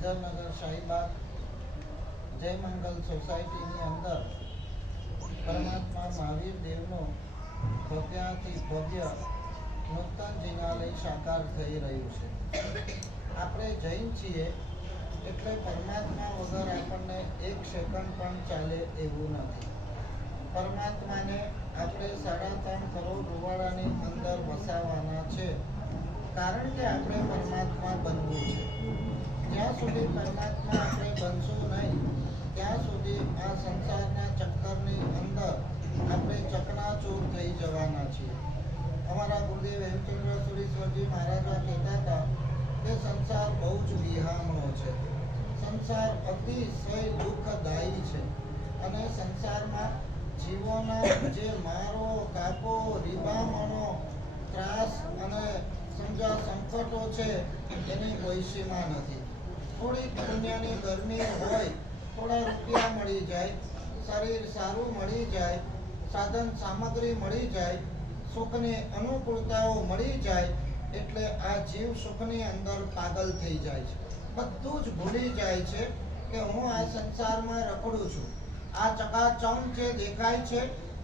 વિઝરનગર શાહીબાગ જય મંગલ સોસાયટીની અંદર પરમાત્મા મહાવીર દેવનો ભવ્યાથી ભવ્ય નૂતન જિનાલય સાકાર થઈ રહ્યું છે. આપણે જૈન છીએ એટલે પરમાત્મા વગર આપણને એક સેકન્ડ પણ ચાલે એવું નથી. પરમાત્માને આપણે 3.5 કરોડ રૂવાડાની અંદર વસાવવાના છે, કારણ કે આપણે પરમાત્મા બનવું છે. જ્યાં સુધી પરમાત્મા આપણે બનશું નહીં ત્યાં સુધી આ સંસારના ચક્કરની અંદર આપણે ચકનાચૂર થઈ જવાના છીએ. અમારા ગુરુદેવ હેમચંદ્ર સુરીશ્વરજી મહારાજા કહેતા હતા કે સંસાર બહુ જ વિહામણો છે, સંસાર અતિશય દુઃખદાયી છે અને સંસારમાં જીવોના જે મારો કાપો રીબામણો ત્રાસ અને સમજા સંકટો છે એની કોઈ સીમા નથી. થોડી પુણ્યની ગરમી હોય, થોડા રૂપિયા મળી જાય, શરીર સારું મળી જાય, સાધન સામગ્રી મળી જાય, સુખની અનુકૂળતાઓ મળી જાય એટલે આ જીવ સુખની અંદર પાગલ થઈ જાય છે. બધું જ ભૂલી જાય છે કે હું આ સંસારમાં રખડું છું. આ ચકાચૌંધ જે દેખાય છે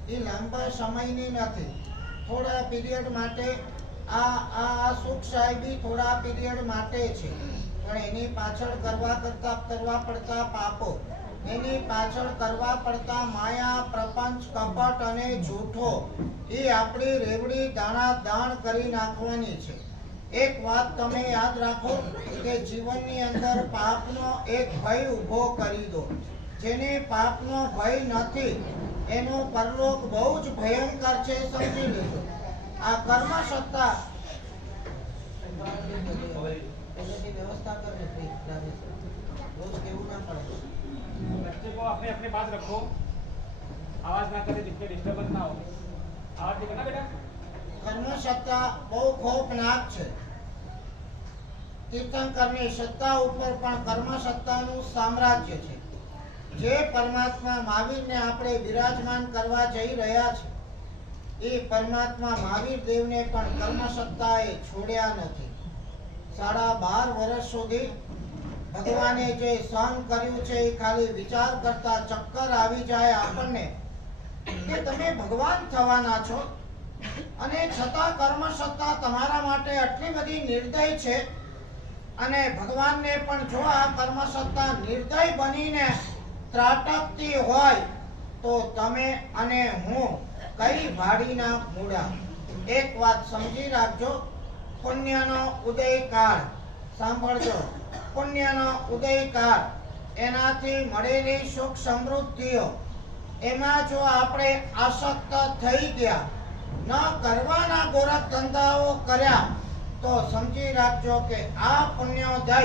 એ લાંબા સમયની નથી, થોડા પીરિયડ માટે આ સુખ સાહેબી થોડા પીરિયડ માટે છે, પણ એની પાછળ કરવા પડતા પાપો, એની પાછળ કરવા પડતા માયા પ્રપંચ કપટ અને જૂઠો એ આપણી રેવડી દાણ કરી નાખવાની છે. એક વાત તમે યાદ રાખો કે જીવનની અંદર પાપનો એક ભય ઊભો કરી દો. જેને પાપનો ભય નથી એનો પરલોક બહુ જ ભયંકર છે, સમજી લેજો. આ કર્મ સત્તા व्यवस्था करनी रोज केवू ना पड़े. बच्चे को अपने अपने पास रखो, आवाज ना करे जिससे डिस्टर्बेंस ना हो. आवाज नहीं करना बेटा. कर्म सत्ता બહુ ખોફનાક છે. તીર્થંકરની સત્તા ઉપર પણ કર્મ સત્તાનું સામ્રાજ્ય છે. જે પરમાત્મા મહાવીરને આપણે બિરાજમાન કરવા જઈ રહ્યા છે એ પરમાત્મા મહાવીર દેવને પણ કર્મ સત્તાએ છોડ્યા નથી. 12.5 વર્ષ સુધી ભગવાને જે સહન કર્યું છે એ ખાલી વિચાર કરતા ચક્કર આવી જાય આપણને કે તમે ભગવાન થવાના છો અને છતાં કર્મ સત્તા તમારા માટે આટલી બધી નિર્દય છે. અને ભગવાનને પણ જો આ કર્મ સત્તા નિર્દય બનીને ત્રાટકતી હોય તો તમે અને હું કઈ ભાડીના મૂળા. એક વાત સમજી રાખજો, પુણ્યનો ઉદયકાળ સાંભળજો. પુણ્યનો ઉદયકાળ એનાથી મળેલી સુખ સમૃદ્ધિઓ એમાં જો આપણે આસક્ત થઈ ગયા, ન કરવાના ગોરખ ધંધાઓ કર્યા તો સમજી રાખજો કે આ પુણ્યોદય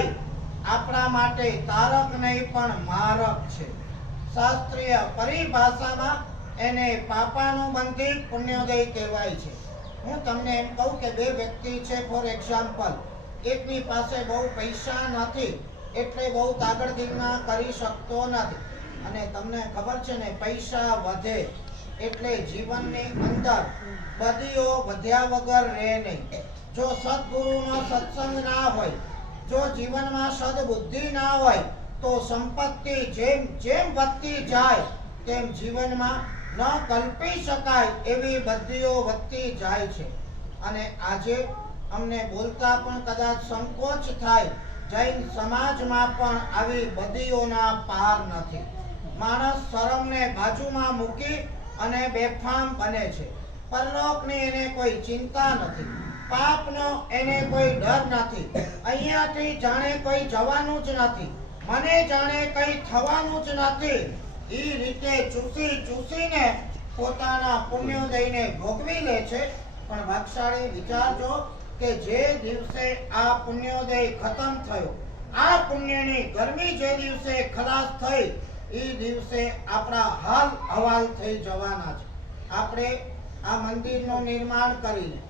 આપણા માટે તારક નહીં પણ મારક છે. શાસ્ત્રીય પરિભાષામાં એને પાપાનુબંધી પુણ્યોદય કહેવાય છે. હું તમને એમ કહું કે બે વ્યક્તિ છે, ફોર એક્ઝામ્પલ, એકની પાસે બહુ પૈસા નથી એટલે બહુ તાગડધીમા કરી શકતો નથી, અને તમને ખબર છે ને પૈસા વધે એટલે જીવનની અંદર બદીઓ વધ્યા વગર રહે નહીં. જો સદગુરુનો સત્સંગ ના હોય, જો જીવનમાં સદબુદ્ધિ ના હોય તો સંપત્તિ જેમ જેમ વધતી જાય તેમ જીવનમાં ન કલ્પી શકાય એવી બદીઓ વધતી જાય છે. અને આજે અમને બોલતા પણ કદાચ સંકોચ થાય, જૈન સમાજમાં પણ આવી બદીઓના પાર નથી. માણસ શરમને બાજુમાં મૂકી અને બેફામ બને છે. પરલોકની એને કોઈ ચિંતા નથી, પાપનો એને કોઈ ડર નથી. અહીંયાથી જાણે કોઈ જવાનું જ નથી, મને જાણે કઈ થવાનું જ નથી. એ રીતે ચૂસીને પોતાના પુણ્યોદયને ભોગવી લે છે. પણ ભાગશાળી વિચારજો કે જે દિવસે આ પુણ્યોદય ખતમ થયો, આ પુણ્યની ગરમી જે દિવસે ખલાસ થઈ એ દિવસે આપણા હાલ હવાલ થઈ જવાના છે. આપણે આ મંદિરનું નિર્માણ કરીને,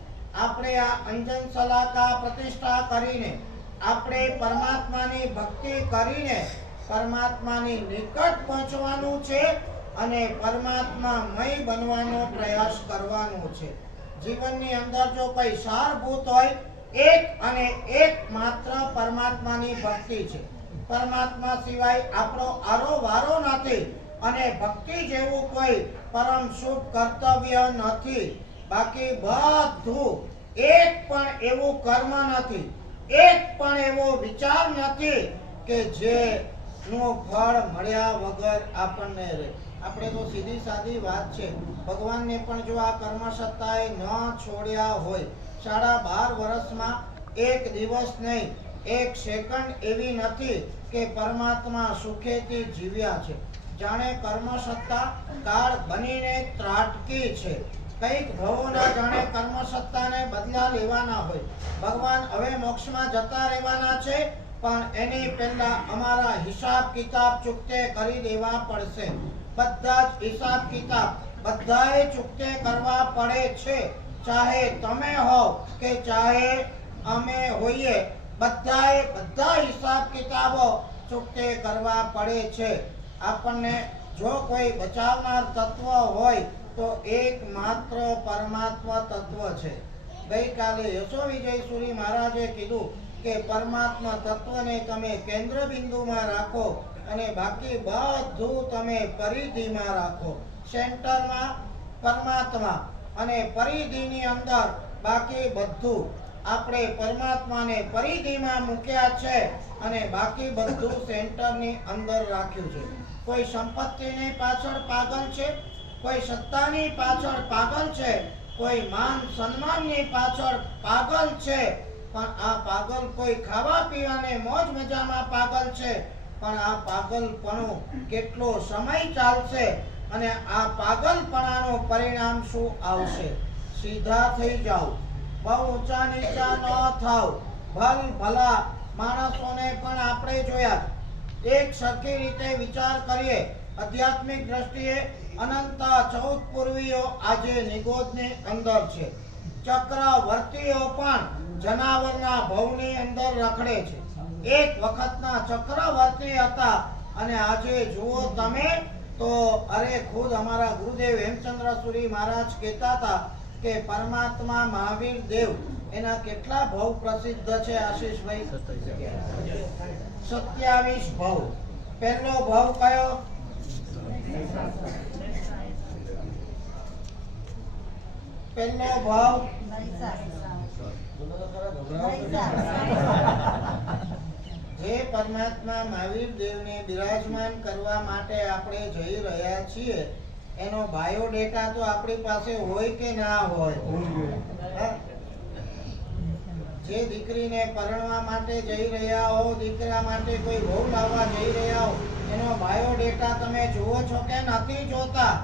આપણે આ અંજન સલાકા પ્રતિષ્ઠા કરીને, આપણે પરમાત્માની ભક્તિ કરીને પરમાત્માની નિકટ પહોંચવાનું છે અને પરમાત્મામય બનવાનો પ્રયાસ કરવાનો છે. જીવનની અંદર જો કોઈ સારભૂત હોય, એક અને એક માત્ર પરમાત્માની ભક્તિ છે. પરમાત્મા સિવાય આપણો આરો વારો નથી અને ભક્તિ જેવું કોઈ પરમ શુભ કર્તવ્ય નથી. બાકી બધું એક પણ એવું કર્મ નથી, એક પણ એવો વિચાર નથી કે જેનું ફળ મળ્યા વગર આપણને રહે. આપણે તો સીધી સાદી વાત છે, ભગવાનને પણ જો આ કર્મ સત્તાએ ન છોડ્યા હોય, 12.5 વર્ષમાં એક દિવસ નહીં, એક સેકન્ડ એવી નથી કે પરમાત્મા સુખેથી જીવ્યા છે. જાણે કર્મ સત્તા કાળ બનીને ત્રાટકી છે. કઈક ભવોના જાણે કર્મ સત્તાને બદલા લેવાના હોય. ભગવાન હવે મોક્ષમાં જતા રહેવાના છે, પણ એની પહેલા અમારા હિસાબ કિતાબ ચૂકતે કરી દેવા પડશે. બધા જ હિસાબ કિતાબ બધાએ ચૂકતે કરવા પડે છે. ચાહે તમે હો કે ચાહે અમે હોઈએ, બધાએ બધા હિસાબ કિતાબો ચૂકતે કરવા પડે છે. આપણને જો કોઈ બચાવનાર તત્વ હોય તો એકમાત્ર પરમાત્મા તત્વ છે. ગઈકાલે યશો વિજય સુરી મહારાજે કીધું કે પરમાત્મા તત્વને તમે કેન્દ્ર બિંદુમાં રાખો અને બાકી બધું તમે પરિધિમાં રાખો. સેન્ટરમાં પરમાત્મા અને પરિધિની અંદર બાકી બધું. આપણે પરમાત્માને પરિધિમાં મૂક્યા છે અને બાકી બધું સેન્ટરની અંદર રાખ્યું છે. કોઈ સંપત્તિની પાછળ પાગલ છે, કોઈ સત્તાની પાછળ પાગલ છે, કોઈ માન સન્માનની પાછળ પાગલ છે, પણ આ પાગલ કોઈ ખાવા પીવાને મોજ મજામાં પાગલ છે. પણ આ પાગલપણું કેટલો સમય ચાલશે અને આ પાગલપણાનું પરિણામ શું આવશે? સીધા થઈ જાઓ, બહુ ઊંચા નીચા ન થાવ. ભલ ભલા માણસોને પણ આપણે જોયા, એક સરખી રીતે વિચાર કરીએ. આધ્યાત્મિક દ્રષ્ટિએ અનંત 14 પૂર્વીઓ આજે નિગોદની અંદર છે. ચક્રવર્તીઓ પણ જનાવરના ભવની અંદર રખડે છે. એક વખતના ચક્રવર્તી હતા અને આજે જુઓ તમે તો અરે ખુદ અમારા ગુરુદેવ હેમચંદ્ર સુરી મહારાજ કહેતા હતા કે પરમાત્મા મહાવીર દેવ એના કેટલા ભવ પ્રસિદ્ધ છે આશીષભાઈ? 27 ભવ. પહેલો ભવ કયો? પહેલો ભાવ જે પરમાત્મા મહાવીર દેવને બિરાજમાન કરવા માટે આપણે જઈ રહ્યા છીએ, એનો બાયોડેટા તો આપણી પાસે હોય કે ના હોય? જે દીકરીને પરણવા માટે જઈ રહ્યા હો, દીકરા માટે કોઈ વહુ લાવવા જઈ રહ્યા હો, એનો બાયોડેટા તમે જુઓ છો કે નથી જોતા?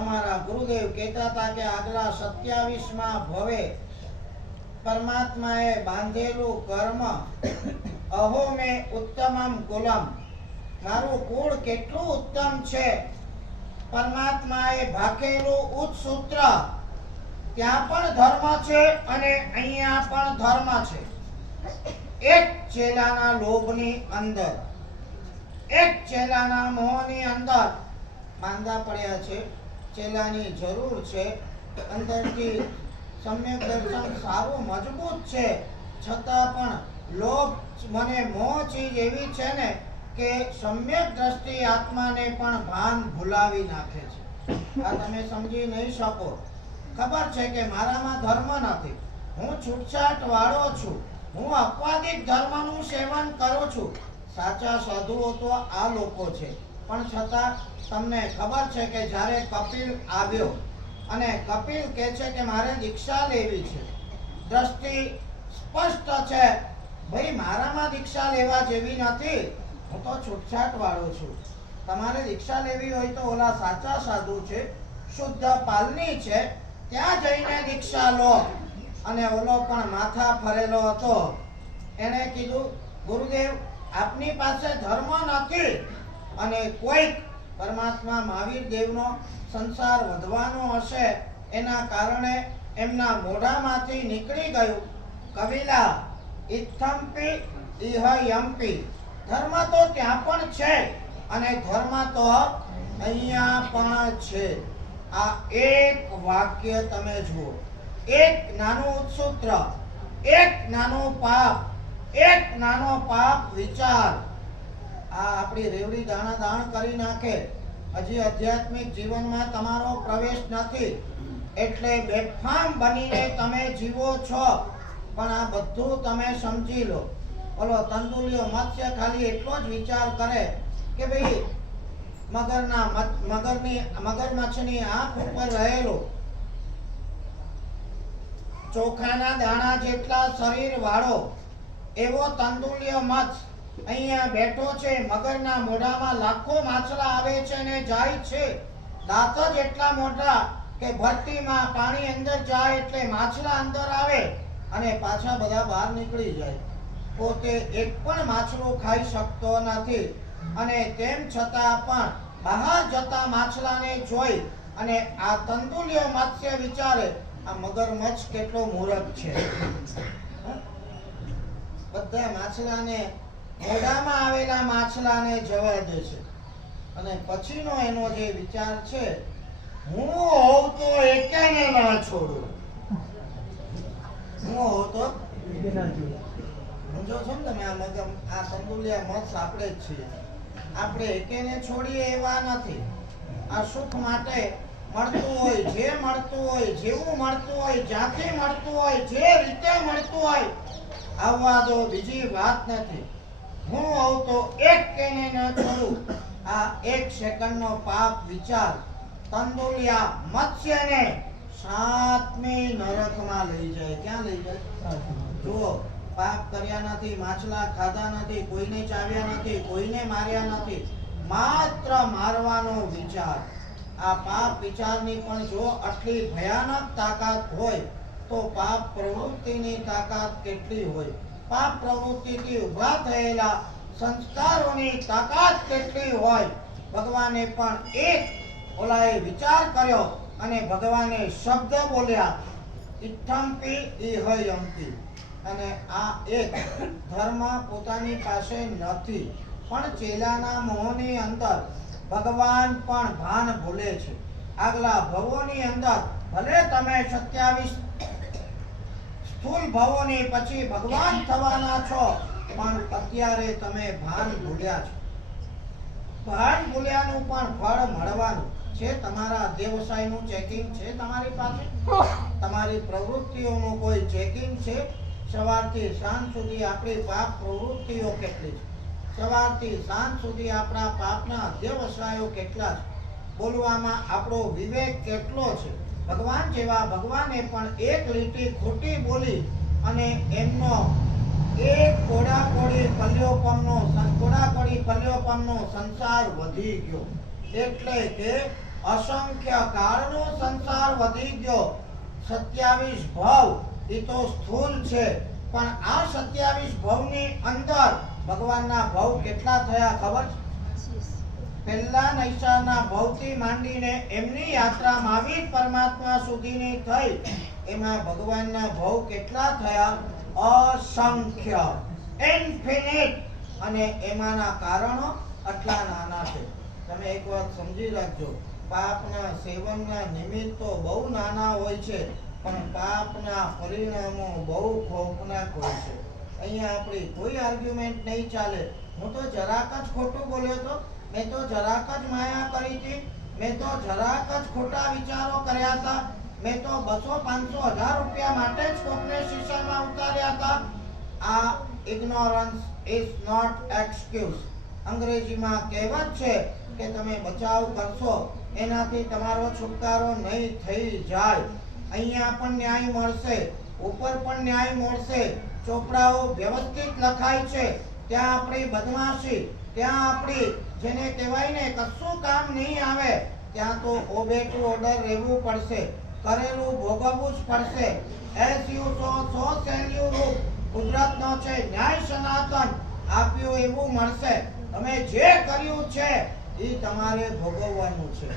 અમારા ગુરુદેવ કહેતા હતા કે આગલા 27માં ભવે પરમાત્માએ બાંધેલું કર્મ અહો મે ઉત્તમમ કુલમ, મારું કુળ કેટલું ઉત્તમ છે. પરમાત્માએ ભાકેલું ઉચ્ચસૂત્ર, ત્યાં પણ ધર્મ છે અને અહીંયા પણ ધર્મ છે. એક ચેલાના લોભની અંદર, એક ચેલાના મોહની અંદર માંદા પડ્યા છે. ચેલાની જરૂર છે, અંદરથી સમ્યક દર્શન સારું મજબૂત છે, છતાં પણ લોભ મને મોહ ચીજ એવી છે ને કે સમ્યક દ્રષ્ટિ આત્માને પણ ભાન ભૂલાવી નાખે છે. આ તમે સમજી નહીં શકો. ખબર છે કે મારામાં ધર્મ નથી, હું છૂટછાટ વાળો છું, હું અપવાદિક ધર્મનું સેવન કરું છું. સાચા સાધુઓ તો આ લોકો છે. પણ છતાં તમને ખબર છે કે જ્યારે કપિલ આવ્યો અને કપિલ કહે છે કે મારે દીક્ષા લેવી છે, દ્રષ્ટિ સ્પષ્ટ છે, ભાઈ મારામાં દીક્ષા લેવા જેવી નથી, હું તો છૂટછાટ વાળો છું. તમારે દીક્ષા લેવી હોય તો ઓલા સાચા સાધુ છે, શુદ્ધ પાલની છે, ત્યાં જઈને દીક્ષા લો. અને ઓલો પણ માથા ફરેલો હતો. એણે કીધું ગુરુદેવ આપની પાસે ધર્મ નથી અને કોઈક પરમાત્મા મહાવીર દેવનો સંસાર વધવાનો હશે એના કારણે એમના મોઢામાંથી નીકળી ગયું કવિલા ઇત્થમ્પી ઇહ યમ્પી, ધર્મ તો ત્યાં પણ છે અને ધર્મ તો અહીંયા પણ છે. આ એક વાક્ય તમે જુઓ, એક નાનું સૂત્ર એક નાનો પાપ વિચાર આ આપણી રેવડી દાણ કરી નાખે. હજી આધ્યાત્મિક જીવનમાં તમારો પ્રવેશ નથી એટલે બેફામ બનીને તમે જીવો છો. પણ આ બધું તમે સમજી લો. બોલો તંદુલિયો મત્સ્ય ખાલી એટલો જ વિચાર કરે કે ભાઈ મગરમચ્છની આંખ ઉપર રહેલો ચોખાના દાણા જેટલા શરીર વાળો એવો તંદુલિયો મત્સ્ય અહીંયા બેઠો છે. મગરના મોઢામાં લાખો માછલા આવે છે ને જાય છે. દાંત જ એટલા મોટા કે ભટ્ટીમાં પાણી અંદર જાય એટલે માછલા અંદર આવે અને પાછા બધા બહાર નીકળી જાય. પોતે એક પણ માછલો ખાઈ શકતો નથી અને તેમ છતાં પણ બહાર જતા માછલાને જોઈ અને આ તંદુલિયો મત્સ્ય વિચારે આ મગરમચ્છ કેટલો મૂર્ખ છે. બધા માછલાને મોઢામાં આવેલા માછલાને જવા દે છે અને પછીનો એનો જે વિચાર છે, હું હોઉં તો એકેને ના છોડું. હું હોઉં તો સમજો છો ને તમે? આ તંદુલિયા મત્સ્ય આપણે જ છીએ. આપણે એકેને છોડીએ એવા નથી. આ સુખ માટે મળતું હોય, જે મળતું હોય, જેવું મળતું હોય, જ્યાંથી મળતું હોય, જે રીતે મળતું હોય આવવા દો, બીજી વાત નથી. હું હોઉં તો એક કેને ન છોડું. આ એક સેકન્ડનો પાપ વિચાર તંદુલિયા મત્સ્યને સાતમી નરકમાં લઈ જાય. ક્યાં લઈ જાય? જુઓ, પાપ કર્યા નથી, માછલા ખાધા નથી, કોઈને ચાવ્યા નથી, કોઈને માર્યા નથી, માત્ર મારવાનો વિચાર. આ પાપ વિચારની પણ જો આટલી ભયાનક તાકાત હોય તો પાપ પ્રવૃત્તિની તાકાત કેટલી હોય? પાપ પ્રવૃત્તિથી ઉભા થયેલા સંસ્કારોની તાકાત કેટલી હોય? ભગવાને પણ એક ઓલાએ વિચાર કર્યો અને ભગવાને શબ્દ બોલ્યા, ઇત્થમ્પિ ઇહયમ્પિ. અને આ એક ધર્મ પોતાની પાસે નથી પણ ચેલાના મોહની અંદર ભગવાન પણ ભાન ભૂલે છે. આગલા ભવોની અંદર ભલે તમે 27 સ્થૂલ ભવોની પછી ભગવાન થવાના છો પણ અત્યારે તમે ભાન ભૂલ્યા છો. ભાન ભૂલ્યાનું પણ ફળ મળવાનું છે. તમારા વ્યવસાયનું ચેકિંગ છે તમારી પાસે? તમારી પ્રવૃત્તિઓનું કોઈ ચેકિંગ છે? સવારથી સાંજ સુધી આપણી પાપ પ્રવૃત્તિઓ કેટલી છે? સવારથી સાંજ સુધી આપણા પાપના અધ્યવસાયો કેટલા છે? બોલવામાં આપણો વિવેક કેટલો છે? ભગવાન જેવા ભગવાને પણ એક લીટી ખોટી બોલી અને એમનો એક કોડાકોડી પલ્યોપમનો સંસાર વધી ગયો. એટલે કે અસંખ્ય કાળનો સંસાર વધી ગયો. 27 ભવ એ તો સ્થૂલ છે પણ આ 27 ભવની અંદર ભગવાનના ભવ કેટલા થયા ખબર છે? પહેલા નૈસાના ભવથી માંડીને એમની યાત્રા મહાવીર પરમાત્મા સુધીની થઈ એમાં ભગવાનના ભવ કેટલા થયા? અસંખ્ય, ઇન્ફિનિટ. અને એમાંના કારણો આટલા નાના છે. તમે એક વાત સમજી રાખજો, પાપના સેવનના નિમિત્તો બહુ નાના હોય છે પણ પાપના પરિણામો બહુ ખોફનાક હોય છે. અહીંયા આપણી કોઈ આર્ગ્યુમેન્ટ નહીં ચાલે. હું તો જરાક જ ખોટું બોલ્યો હતો, મેં તો જરાક જ માયા કરી હતી, મેં તો જરાક જ ખોટા વિચારો કર્યા હતા, મેં તો 200, 500, 1000 રૂપિયા માટે જ કોકને શીશામાં ઉતાર્યા હતા. આ ઇગ્નોરન્સ ઇઝ નોટ એક્સક્યુઝ. અંગ્રેજીમાં કહેવત છે કે તમે બચાવ કરશો એનાથી તમારો છુટકારો નહીં થઈ જાય. અહીંયા પણ ન્યાય મળશે, ઉપર પણ ન્યાય મળશે. ચોપડાઓ વ્યવસ્થિત લખાય છે. ત્યાં આપણી બદમાશી, ત્યાં આપણી જેને કહેવાય ને કશું કામ નહીં આવે ત્યાં તો ઓબે ટુ ઓર્ડર રહેવું પડશે, કરેલું ભોગવવું જ પડશે. As you sow so shall you reap. કુદરતનો છે ન્યાય સનાતન, આપ્યું એવું મળશે. તમે જે કર્યું છે એ તમારે ભોગવવાનું છે.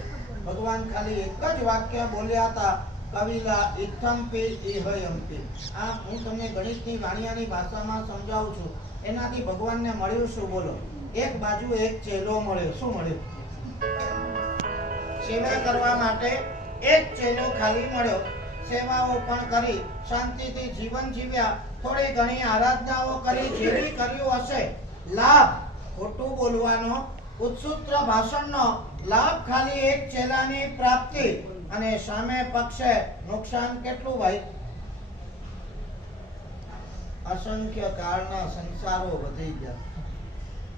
ભગવાન ખાલી એક જ વાક્ય બોલ્યા હતા, કવિલા ઇત્થમ્પિ ઇહયમ્પિ. આ હું તમને ગણિતની વાણિયાની ભાષામાં સમજાવું છું. એનાથી ભગવાનને મળ્યું શું? બોલો. એક બાજુ એક ચેલો મળ્યો. શું મળ્યું? સેવા કરવા માટે એક ચેલો ખાલી મળ્યો. સેવાઓ પણ કરી, શાંતિથી જીવન જીવ્યા, થોડી ઘણી આરાધનાઓ કરી, જેવી કર્યું હશે લાભ, ખોટું બોલવાનો, ઉત્સુત્ર ભાષણનો લાભ ખાલી એક ચેલાની પ્રાપ્તિ અને સામે પક્ષે નુકસાન કેટલું ભાઈ? અસંખ્ય કાળના સંસારો વધી ગયા.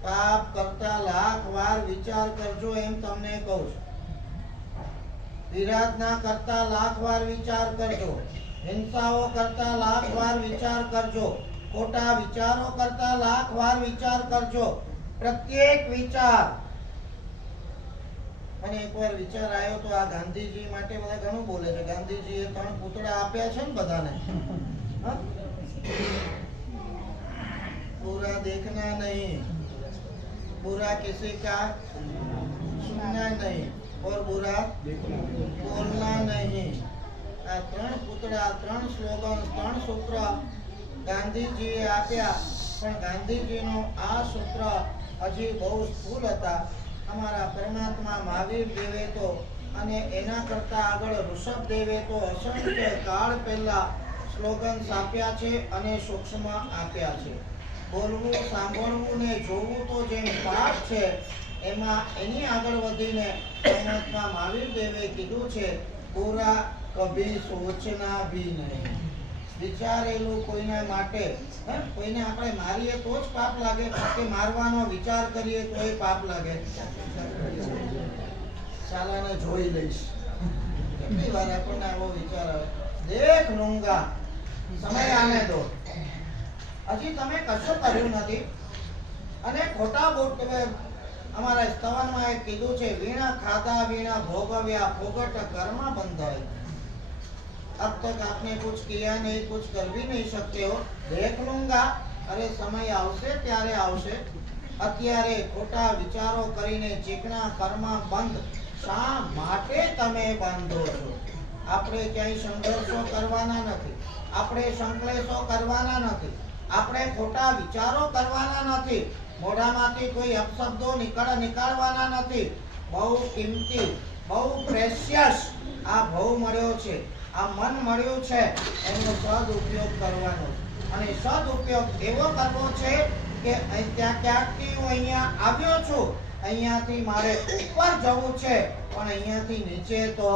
પાપ કરતા લાખ વાર વિચાર કરજો એમ તમને કહું છું. વિરાધના કરતા લાખ વાર વિચાર કરજો, હિંસાઓ કરતા લાખ વાર વિચાર કરજો, ખોટા વિચારો કરતા લાખ વાર વિચાર કરજો. પ્રત્યેક વિચાર. અને એકવાર વિચાર આવ્યો તો આ ગાંધીજી માટે બધા ઘણું બોલે છે. ગાંધીજીએ 3 પૂતળા આપ્યા છે ને બધાને. હા? बुरा देखना नहीं, बुरा किसी का सुनना नहीं और बुरा बोलना नहीं. આ 3 પૂતળા, 3 સ્લોગન, 3 સૂત્ર ગાંધીજીએ આપ્યા. પણ ગાંધીજીનું આ સૂત્ર હજી બહુ સ્થૂળ હતા. અમારા પરમાત્મા મહાવીર દેવે તો અને એના કરતા આગળ ઋષભદેવે તો અસંખ્ય કાળ પહેલા સ્લોગન્સ આપ્યા છે અને સૂક્ષ્મ આપ્યા છે. બોલવું, સાંભળવું ને જોવું તો જેમ પાઠ છે, એમાં એની આગળ વધીને પરમાત્મા મહાવીર દેવે કીધું છે, પૂરા કભી સોચના ભી નહીં. વિચારેલું કોઈના માટે, કોઈને આપણે મારીએ તો જ પાપ લાગે કે મારવાનો વિચાર કરીએ તો એ પાપ લાગે? સાલાને જોઈ લઈશ. કેટલી વાર આપણને આવો વિચાર આવે, દેખ લૂંગા, સમય આને દો. હજી તમે કશું કર્યું નથી અને ખોટા બોટ. અમારા સ્તવનમાં એક કીધું છે, વીણા ખાધા વીણા ભોગવ્યા, ફોગટ કર્મ બંધાય. अब तक आपने कुछ किया नहीं, कुछ कर भी नहीं सकते हो, देख लूंगा. अरे સમય આવશે ત્યારે આવશે. અત્યારે ખોટા વિચારો કરીને ચીકણા કર્મ બંધ શા માટે તમે બાંધો છો? આપણે ક્યાંય સંઘર્ષો કરવાના નથી, આપણે સંકલેશો કરવાના નથી, આપણે ખોટા વિચારો કરવાના નથી, મોઢામાંથી કોઈ અપશબ્દો નીકળવાના નથી. બહુ કિંમતી, બહુ પ્રેશિયસ આ ભવ મળ્યો છે, આ મન મળ્યું છે, એનો સદુપયોગ કરવાનો. અને સદુપયોગ એવો કરવો છે કે ત્યાં ક્યાંકથી હું અહીંયા આવ્યો છું, અહીંયાથી મારે ઉપર જવું છે, પણ અહીંયાથી નીચે તો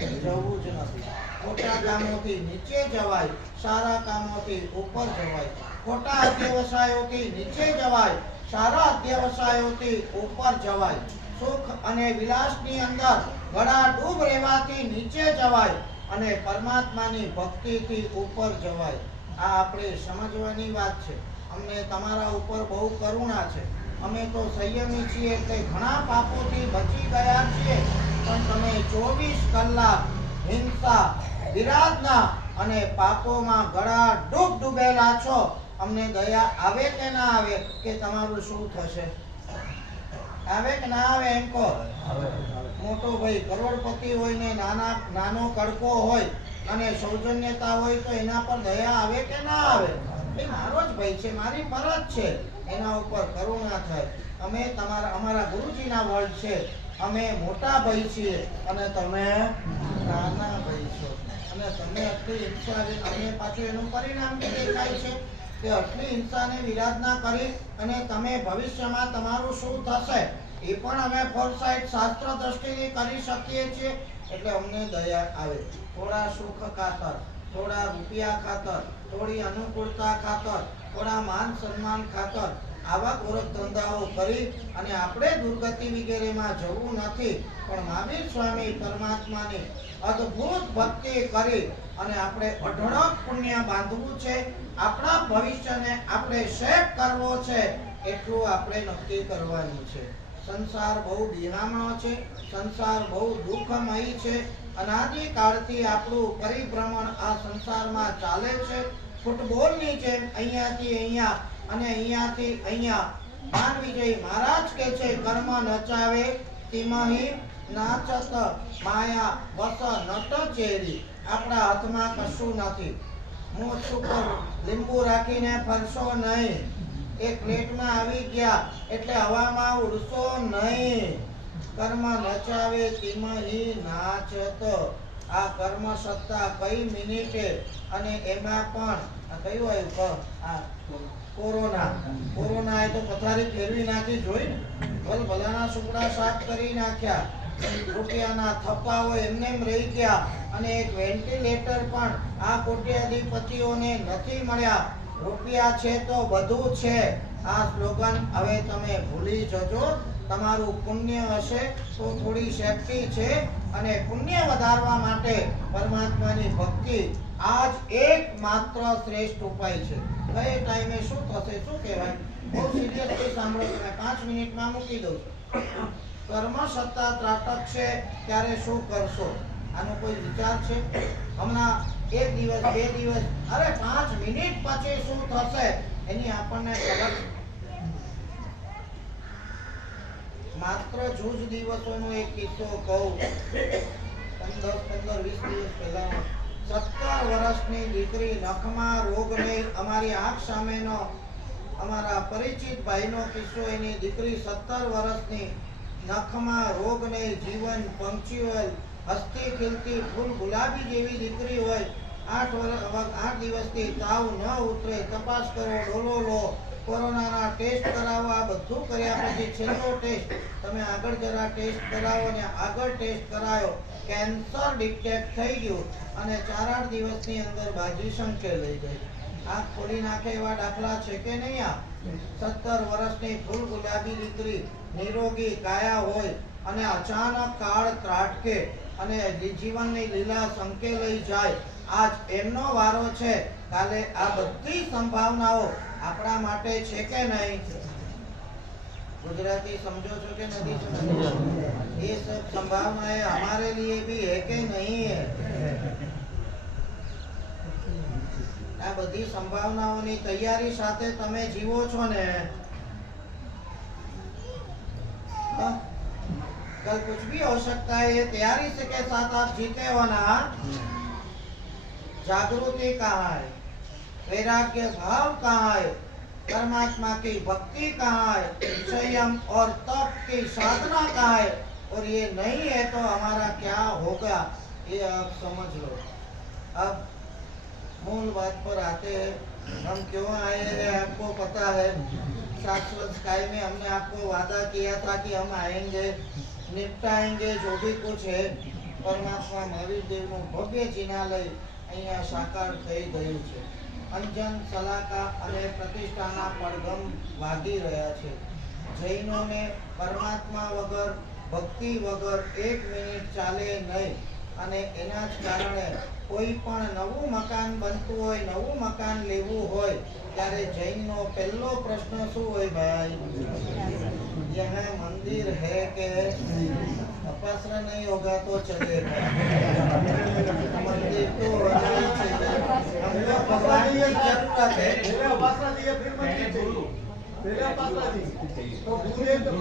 જવું જ નથી. ખોટા કામોથી નીચે જવાય, સારા કામોથી ઉપર જવાય. ખોટા અધ્યવસાયોથી નીચે જવાય, સારા અધ્યવસાયોથી ઉપર જવાય. સુખ અને વિલાસની અંદર ગળા ડૂબ રહેવાથી નીચે જવાય અને પરમાત્માની ભક્તિથી ઉપર જવાય. આ આપણે સમજવાની વાત છે. અમને તમારા ઉપર બહુ કરુણા છે. અમે તો સંયમી છીએ એટલે ઘણા પાપોથી બચી ગયા છીએ, પણ તમે 24 કલાક હિંસા, વિરાધના અને પાપોમાં ગળા ડૂબેલા છો. અમને દયા આવે કે ના આવે કે તમારું શું થશે? આવે કે ના આવે એમ કહો. મોટો ભાઈ કરોડપતિ હોય ને નાનો કડકો હોય અને સૌજન્યતા હોય તો એના પર દયા આવે કે ના આવે? એ મારો જ ભાઈ છે, મારી ફરજ છે, એના ઉપર કરુણા થાય. અમે અમારા ગુરુજીના વર્ડ છે, અમે મોટા ભાઈ છીએ અને તમે નાના ભાઈ છો. અને તમે આટલી હિંસા, અમને પાછું એનું પરિણામ દેખાય છે કે આટલી હિંસાને વિરાધના કરી અને તમે ભવિષ્યમાં તમારું શું થશે એ પણ અમે ફોરસાઇટ શાસ્ત્ર દ્રષ્ટિથી કરી શકીએ છીએ. એટલે અમને દયા આવે. થોડા સુખ ખાતર, થોડા રૂપિયા ખાતર, થોડી અનુકૂળતા ખાતર, થોડા માન સન્માન ખાતર આવા ગોરખ ધંધાઓ કરી અને આપણે દુર્ગતિ વગેરેમાં જવું નથી, પણ મહાવીર સ્વામી પરમાત્માની અદ્ભુત ભક્તિ કરી અને આપણે અઢળક પુણ્ય બાંધવું છે. આપણા ભવિષ્યને આપણે સેટ કરવો છે, એટલું આપણે નક્કી કરવાનું છે. સંસાર બહુ બિહામણો છે, સંસાર બહુ દુઃખમય છે. અનાદિકાળથી આપણું પરિભ્રમણ આ સંસારમાં ચાલે છે. ફૂટબોલની જેમ અહીંયાથી અહીંયા અને અહીંયાથી અહીંયા. માનવિજય મહારાજ કહે છે, કર્મ નચાવે તિમહી નાચત માયા વસ નટ ચેરી. આપણા હાથમાં કશું નથી. મોં ઉપર લીંબુ રાખીને ફરશો નહીં. એક પ્લેટમાં આવી ગયા એટલે હવામાં ઉડશો નહીં. કર્મ નચાવે તિમહી નાચત. આ કર્મ સત્તા કઈ મિનિટે અને એમાં પણ આ કયું આવ્યું આ કોરોના એ તો પથારી ફેરવી નાખી જોઈ ને ભલાના સુકડા સાફ કરી નાખ્યા, રૂપિયાના થપ્પાઓ એમને એમ રહી ગયા અને એક વેન્ટિલેટર પણ આ કોટ્યાધિપતિઓને નથી મળ્યા. રૂપિયા છે તો બધું છે. આ સ્લોગન હવે તમે ભૂલી જજો. તમારું પુણ્ય હશે તો થોડી સેફટી છે અને પુણ્ય વધારવા માટે પરમાત્માની ભક્તિ આજ એકમાત્ર શ્રેષ્ઠ ઉપાય છે. કઈ ટાઈમે શું થશે શું કહેવાય બહુ સિરિયસલી સાંભળો. તમે 5 મિનિટમાં મૂકી દઉં છું. કર્મ સત્તા ત્રાટકશે ત્યારે શું કરશો? આનો કોઈ વિચાર છે? હમણાં 1 દિવસ 2 દિવસ અરે 5 મિનિટ પછી શું થશે એની આપણને ખબર. માત્ર જૂજ દિવસોનો એક કિસ્સો કહું. 15-20 દિવસ પહેલા 17 વર્ષની દીકરી નખમાં રોગ લઈ અમારી આંખ સામેનો અમારા પરિચિત ભાઈનો કિસ્સો. એની દીકરી 17 વર્ષની નખમાં રોગ નહીં, જીવન પંક્ચ્યુઅલ, હસતી ખીલતી ફૂલ ગુલાબી જેવી દીકરી હોય. 8 દિવસથી તાવ ન ઉતરે, તપાસ કરો, ડોલો લો, કોરોનાના ટેસ્ટ કરાવો. આ બધું કર્યા પછી છેલ્લો ટેસ્ટ તમે આગળ જરા ટેસ્ટ કરાવો ને આગળ ટેસ્ટ કરાયો, કેન્સર ડિટેક્ટ થઈ ગયું અને 4-8 દિવસની અંદર બાજી સંકેલ લઈ ગઈ. આંખ ખોલી નાખે એવા દાખલા છે કે નહીં? આ 17 વર્ષની ફૂલ ગુલાબી દીકરી નિરોગી કાયા હોય અને અચાનક કાળ ત્રાટકે અને જીવનની લીલા સંકેલાઈ જાય. આજ એમનો વારો છે. કાલે આ બધી સંભાવનાઓ આપણા માટે છે કે નહીં? गुजराती समझो છો કે નથી સમજો? ये सब संभावनाएं हमारे लिए भी है कि नहीं है? આ બધી સંભાવનાઓની તૈયારી સાથે તમે જીવો છો ને? कल कुछ भी हो सकता है, ये तैयारी से के साथ आप जीते हो ना? जागृति कहाँ है? वैराग्य भाव कहाँ है? परमात्मा की भक्ति कहाँ है? संयम और तप की साधना कहाँ है? और ये नहीं है तो हमारा क्या होगा ये आप समझ लो. अब मूल बात पर आते हैं. हम क्यों आए हैं आपको पता है. शाश्वत स्काई में हमने आपको वादा किया था कि हम आएंगे, निपटाएंगे जो भी कुछ है. परमात्मा महावीर देवનું ભવ્ય જિનાલય અહીંયા સાકાર થઈ ગયું છે. અંજન સલાકા અને પ્રતિષ્ઠાના પડઘમ વાગી રહ્યા છે. જૈનોને પરમાત્મા વગર, ભક્તિ વગર 1 મિનિટ ચાલે નહીં અને એના જ કારણે કોઈ પણ નવું મકાન બનતું હોય, નવું મકાન લેવું હોય ત્યારે જૈનનો પહેલો પ્રશ્ન શું હોય? ભાઈ यहाँ मंदिर है के? अपासरा नहीं होगा तो चलेगा. मंदिर तो होना ही चाहिए. हमको भगवान की जरूरत है. पहले उपासना दी है फिर मंदिर चाहिए. पहले उपासना दी तो दूसरे तो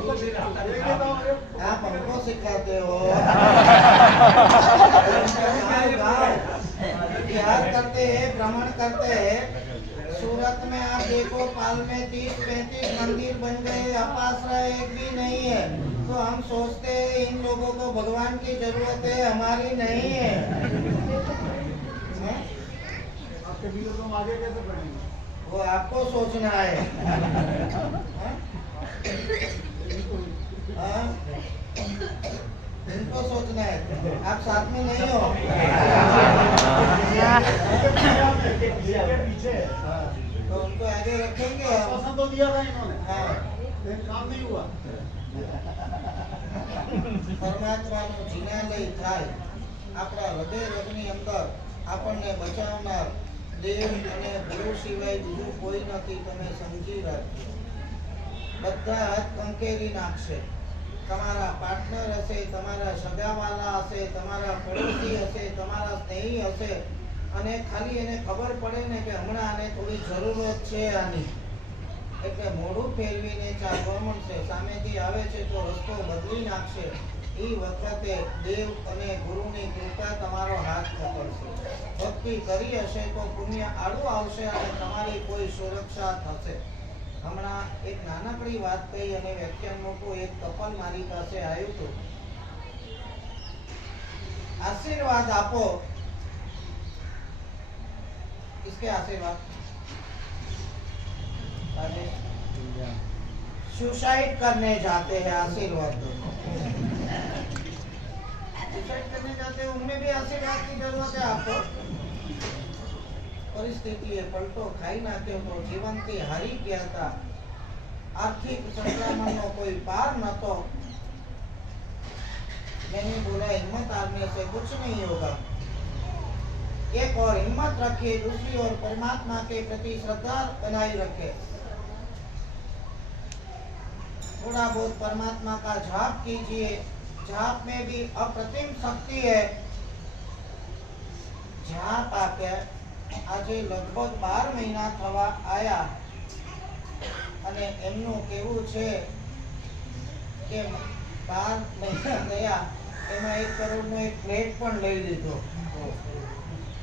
आप हमको सिखाते हो. बिहार करते हैं, भ्रमण करते हैं. सूरत में आप देखो, पाल में 30-35 मंदिर बन गए, अपासरा एक भी नहीं है. तो हम सोचते हैं इन लोगों को भगवान की जरूरत है, हमारी नहीं है. आपके बीच तुम आगे कैसे बढ़ेंगे? वो आपको सोचना है. हाँ? इनको सोचना है. आप साथ में नहीं हो. पीछे तो उनको आगे रखेंगे. आश्वासन तो दिया था इन्होंने, हाँ. लेकिन काम नहीं हुआ. પરમાત્માનું જિનાલય થાય આપણા હૃદય રગની અંદર. આપણને બચાવનાર દેવ અને ગુરુ સિવાય બીજું કોઈ નથી. તમે સમજી રાખજો. બધા હાથ કંકેરી નાખશે. તમારા પાર્ટનર હશે, તમારા સગાવાલા હશે, તમારા પડોશી હશે, તમારા સ્નેહી હશે અને ખાલી એને ખબર પડે ને કે હમણાં આને થોડી જરૂરત છે આની, એટલે મોઢું ફેરવીને ચાલવા મળશે. સામેથી આવે છે તો રસ્તો બદલી નાખશે. એ વખતે દેવ અને ગુરુની કૃપા તમારો હાથ પકડશે. ભક્તિ કરી હશે તો પુણ્ય આડું આવશે અને તમારી કોઈ સુરક્ષા થશે. હમણાં એક નાનકડી વાત કહી અને વ્યાખ્યાન મોટું. એક કપલ મારી પાસે આવ્યું હતું. आशीर्वाद आपो। किसके आशीर्वाद? सुसाइड करने जाते हैं आशीर्वाद दो। सुसाइड करने जाते हैं उनमें भी आशीर्वाद की जरूरत है आपको। परिस्थिति है पलटो खाई नाख्यो तो जीवन की हारी गया था। आर्थिक संक्रमण नो कोई पार न तो। मैंने बोला हिम्मत हारने से कुछ नहीं होगा। एक और हिम्मत रखिए, दूसरी ओर परमात्मा के प्रति श्रद्धा बनाई रखे। थोड़ा बहुत परमात्मा का जाप कीजिए। जाप में भी अप्रतिम शक्ति है। जाप आपे આજે લગભગ 12 મહિના થવા આયા અને એમનું કેવું છે કે 12 મહિના ગયા એમાં 1 કરોડનો એક ફ્લેટ પણ લઈ લીધો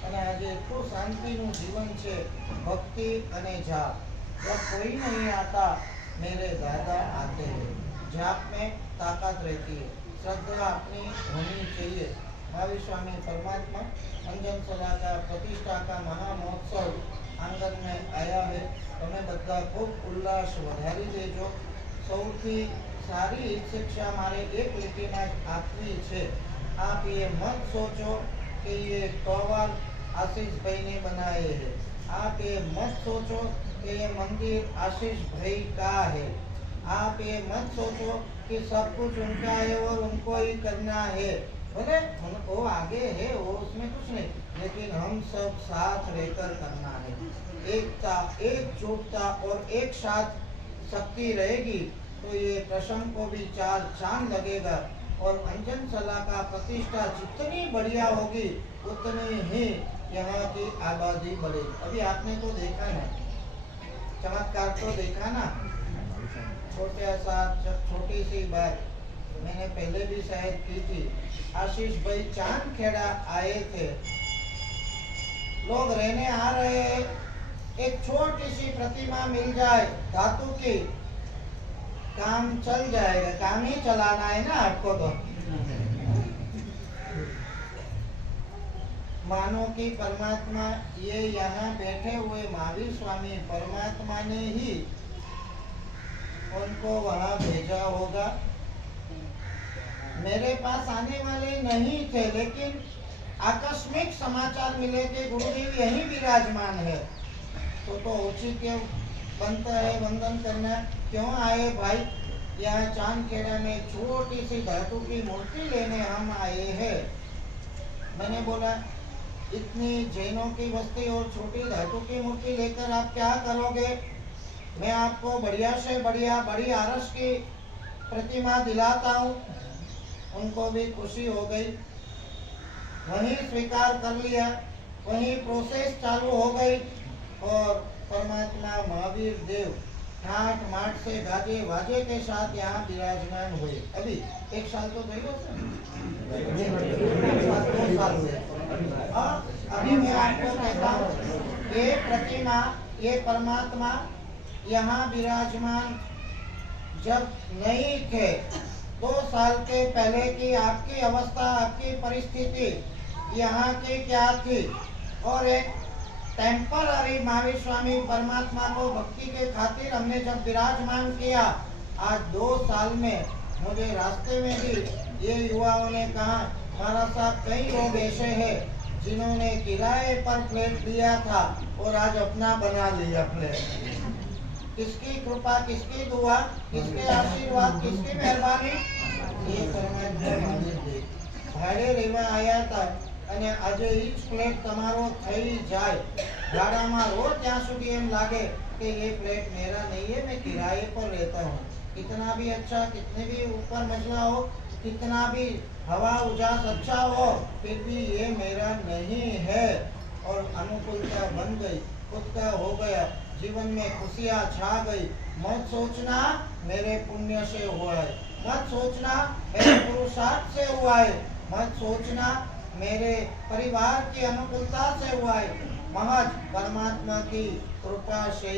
અને આજે એટલું શાંતિનું જીવન છે। ભક્તિ અને જાપ जब कोई नहीं आता मेरे दादा आते हैं। जाप में ताकत रहती है। श्रद्धा अपनी होनी चाहिए। महावीर स्वामी परमात्मा अंजन सला का प्रतिष्ठा का महामहोत्सव आंगन में आया है। તમે બધા ખૂબ ઉલ્લાસ વધારી દેજો। સૌથી સારી शिक्षा मारे एक લીટીમાં આપવી છે। आप ये मत सोचो कि ये टॉवर आशीष भाई ने बनाए हैं। आप ये मत सोचो कि ये मंदिर आशीष भाई का है। आप ये मत सोचो कि सब कुछ उनका है और उनको ही करना है। बोले वो आगे है, वो उसमें कुछ नहीं, लेकिन हम सब साथ रहकर करना है। एकता, एकजुटता और एक साथ शक्ति रहेगी तो ये प्रसंग को भी 4 चांद लगेगा। और अंजन सला का प्रतिष्ठा जितनी बढ़िया होगी उतनी ही यहाँ की आबादी बढ़ेगी। अभी आपने तो देखा ना, चमत्कार तो देखा ना। छोटी सी बात मैंने पहले भी शायद की थी। आशीष भाई चांदखेड़ा आए थे। लोग रहने आ रहे हैं, एक छोटी सी प्रतिमा मिल जाए धातु की, काम चल जाएगा। काम ही चलाना है ना आपको तो। मानो कि परमात्मा ये यहाँ बैठे हुए महावीर स्वामी परमात्मा ने ही उनको वहाँ भेजा होगा। मेरे पास आने वाले नहीं थे, लेकिन आकस्मिक समाचार मिले कि गुरुदेव यहीं विराजमान है। तो उचित बनता है वंदन करना। क्यों आए भाई? यहाँ चांदखेड़ा में छोटी सी धातु की मूर्ति लेने हम आए हैं। मैंने बोला इतनी जैनों की बस्ती और छोटी धातु की मूर्ति लेकर आप क्या करोगे? मैं आपको बढ़िया से बढ़िया बड़ी आरस की प्रतिमा दिलाता हूँ। उनको भी खुशी हो गई, वहीं स्वीकार कर लिया, वहीं प्रोसेस चालू हो गई और परमात्मा महावीर देव ठाठ माठ से गाजे वाजे के साथ यहाँ विराजमान हुए। अभी 1 साल तो गई हो, 2 साल हुए। और अभी मैं आपको कहता हूँ ये प्रतिमा, ये परमात्मा यहाँ विराजमान जब नहीं थे, 2 साल के पहले की आपकी अवस्था, आपकी परिस्थिति यहाँ की क्या थी? और एक टेम्पररी महावीर स्वामी परमात्मा को भक्ति के खातिर हमने जब विराजमान किया, आज 2 साल में मुझे रास्ते में भी ये युवाओं ने कहा महाराज साहब कई लोग ऐसे हैं जिन्होंने किराए पर फ्लैट लिया था और आज अपना बना लिया फ्लैट। किसकी कृपा, किसकी दुआ, किसके आशीर्वाद, किसकी मेहरबानी? ये परमात्मा महावीर देव भाड़े રહેવા આયા હતા અને આજે ઈ જ ફ્લેટ તમારો થઈ જાય। ભાડામાં રોજ ત્યાં સુધી એમ લાગે कि ये फ्लैट मेरा नहीं है, मैं किराए पर रहता हूँ। कितना भी अच्छा, कितने भी ऊपर मजला हो, कितना भी हवा उजास अच्छा हो, फिर भी ये मेरा नहीं है। और अनुकूलता बन गई, खुद का हो गया, जीवन में खुशियाँ छा गई। मत सोचना मेरे पुण्य से हुआ है, मत सोचना मेरे पुरुषार्थ से हुआ है, मत सोचना मेरे परिवार की अनुकूलता से हुआ है। महज परमात्मा की कृपा से